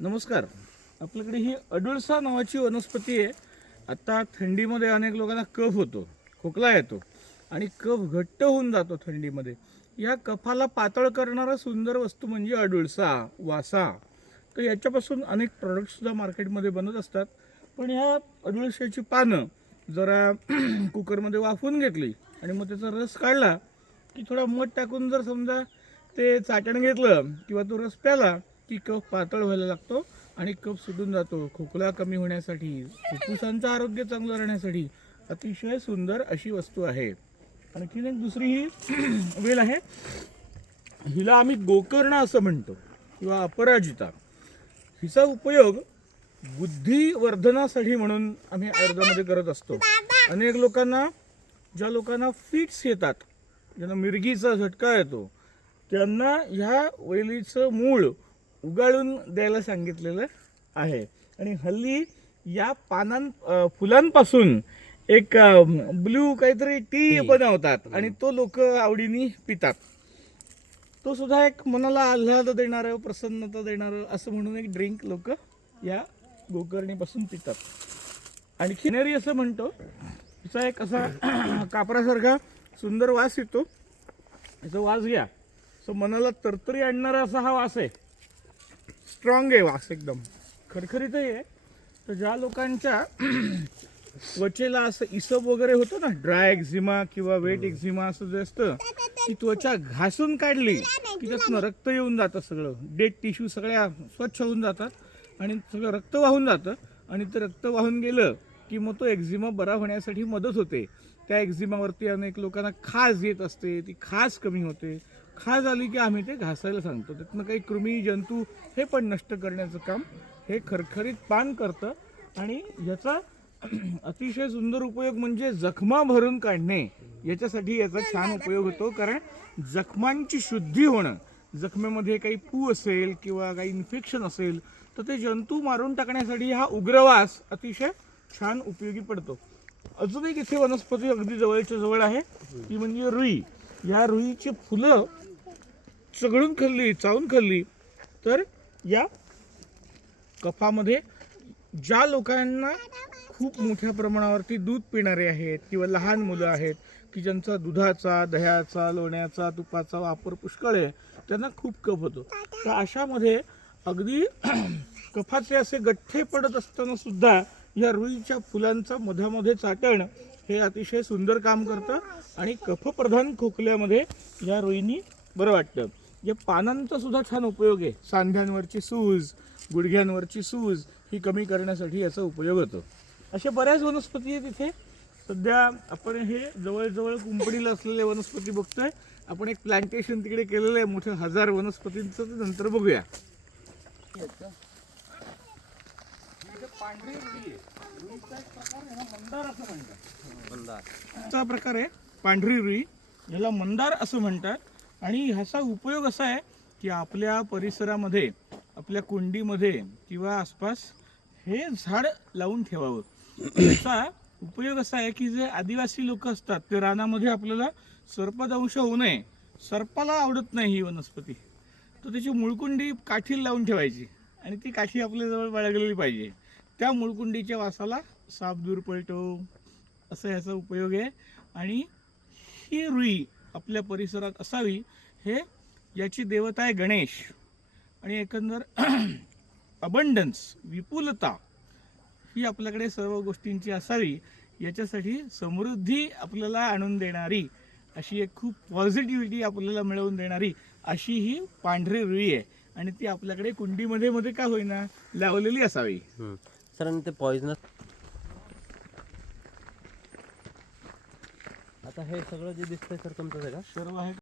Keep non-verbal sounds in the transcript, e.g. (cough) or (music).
नमस्कार. आपल्याकडे ही अडुळसा नावाची वनस्पती आहे. आता थंडीमध्ये अनेक लोकांना कफ होतो खोकला येतो आणि कफ घट्ट होऊन जातो थंडीमध्ये. या कफाला पातळ करणारा सुंदर वस्तू म्हणजे अडुळसा वासा. तर याच्यापासून अनेक प्रॉडक्टसुद्धा मार्केटमध्ये बनत असतात. पण ह्या अडुळशाची पानं जरा (clears throat) कुकरमध्ये वाफवून घेतली आणि मग त्याचा रस काढला की थोडा मध टाकून जर समजा ते चाटण घेतलं किंवा तो रस प्याला की कफ पातळ व्हायला लागतो आणि कफ सुटून जातो. खोकला कमी होण्यासाठी फुफ्फुसांचं आरोग्य चांगलं राहण्यासाठी अतिशय सुंदर अशी वस्तू आहे. आणखीन एक दुसरी ही (clears throat) वेल आहे. हिला आम्ही गोकर्ण असं म्हणतो किंवा अपराजिता. हिचा उपयोग बुद्धिवर्धनासाठी म्हणून आम्ही आयुर्वेदामध्ये करत असतो. अनेक लोकांना ज्या लोकांना फिट्स येतात ज्यांना मिरगीचा झटका येतो त्यांना ह्या वेलीचं मूळ उगाळून द्यायला सांगितलेलं आहे. आणि हल्ली या पानां फुलांपासून एक ब्लू काहीतरी टी बनवतात आणि तो लोक आवडीने पितात. तो सुद्धा एक मनाला आल्हाद देणारं प्रसन्नता देणारं असं म्हणून एक ड्रिंक लोक या गोकर्णीपासून पितात. आणि खिनेरी असं म्हणतो तिचा एक असा (clears throat) कापरासारखा सुंदर वास येतो. याचा वास घ्या. सो मनाला तरतरी आणणारा असा हा वास आहे. स्ट्रॉंग आहे वास एकदम. खरखरीतही आहे. तर ज्या लोकांच्या (clears throat) त्वचेला असं इसप वगैरे होतं ना ड्राय एक्झिमा किंवा वेट एक्झिमा असं जे असतं ती त्वचा घासून काढली की त्यातनं रक्त येऊन जातं सगळं. डेड टिश्यू सगळ्या स्वच्छ होऊन जातात आणि सगळं रक्त वाहून जातं आणि ते रक्त वाहून गेलं की मग तो एक्झिमा बरा होण्यासाठी मदत होते. त्या एक्झिमावरती अनेक लोकांना खाज येत असते ती खाज कमी होते. खाज आली की आम्ही ते घासायला सांगतो. त्यातनं काही कृमी जंतू हे पण नष्ट करण्याचं काम हे खरखरीत पान करतं. आणि याचा अतिशय सुंदर उपयोग म्हणजे जखमा भरून काढणे याच्यासाठी याचा छान उपयोग होतो. कारण जखमांची शुद्धी होणं जखमेमध्ये काही पू असेल किंवा काही इन्फेक्शन असेल तर ते जंतू मारून टाकण्यासाठी हा उग्रवास अतिशय छान उपयोगी पडतो. अजून एक इथे वनस्पती अगदी जवळच्या जवळ आहे ती म्हणजे रुई. या रुईची फुलं चगळून खाल्ली चावून खाल्ली तर या कफामध्ये ज्या लोकांना खूप मोठ्या प्रमाणावरती दूध पिणारे आहेत किंवा लहान मुलं आहेत की ज्यांचा दुधाचा दह्याचा लोण्याचा तुपाचा वापर पुष्कळ आहे त्यांना खूप कफ होतो. तर अशामध्ये अगदी (clears throat) कफाचे असे गठ्ठे पडत असताना सुद्धा या रुईच्या फुलांचा मधामध्ये चाटण हे अतिशय सुंदर काम करतं आणि कफप्रधान खोकल्यामध्ये या रुईनी बरं वाटतं. या पानांचा सुद्धा छान उपयोग आहे. सांध्यांवरची सूज गुडघ्यांवरची सूज ही कमी करण्यासाठी याचा उपयोग होतो. अशा बऱ्याच वनस्पती आहेत इथे. सध्या आपण हे जवळजवळ कुंपणीला असलेले वनस्पती बघतोय. आपण एक प्लांटेशन तिकडे केलेलं आहे. मोठं हजार वनस्पतींचं ते नंतर बघूया. पांढरी रुई. आहे. रुईचा एक प्रकार आहे ना, मंदार असं म्हणतात चा प्रकार आहे. पांढरी रुई याला मंदार असं म्हणतात. आणि ह्याचा उपयोग असा आहे की आपल्या परिसरामध्ये आपल्या कुंडीमध्ये किंवा आसपास हे झाड लावून ठेवावं. याचा उपयोग असा आहे की जे आदिवासी लोक असतात ते रानामध्ये आपल्याला सर्पदंश होऊ नये. सर्पाला आवडत नाही ही वनस्पती. तर त्याची मुळकुंडी काठी लावून ठेवायची आणि ती काठी आपल्याजवळ बाळगलेली पाहिजे. त्या मुळकुंडीच्या वासाला साप दूर पळतो. असं ह्याचा उपयोग आहे. आणि ही रुई आपल्या परिसरात असावी हे याची देवता आहे गणेश. आणि एकंदर (clears throat) अबंडन्स विपुलता ही आपल्याकडे सर्व गोष्टींची असावी याच्यासाठी समृद्धी आपल्याला आणून देणारी अशी एक खूप पॉझिटिव्हिटी आपल्याला मिळवून देणारी अशी ही पांढरी रुई आहे. आणि ती आपल्याकडे कुंडीमध्ये मध्ये का होईना लावलेली असावी. सर आणि ते पॉइजनस आता हे सगळं जे दिसतंय सर तुमचं आहे सर्व आहे.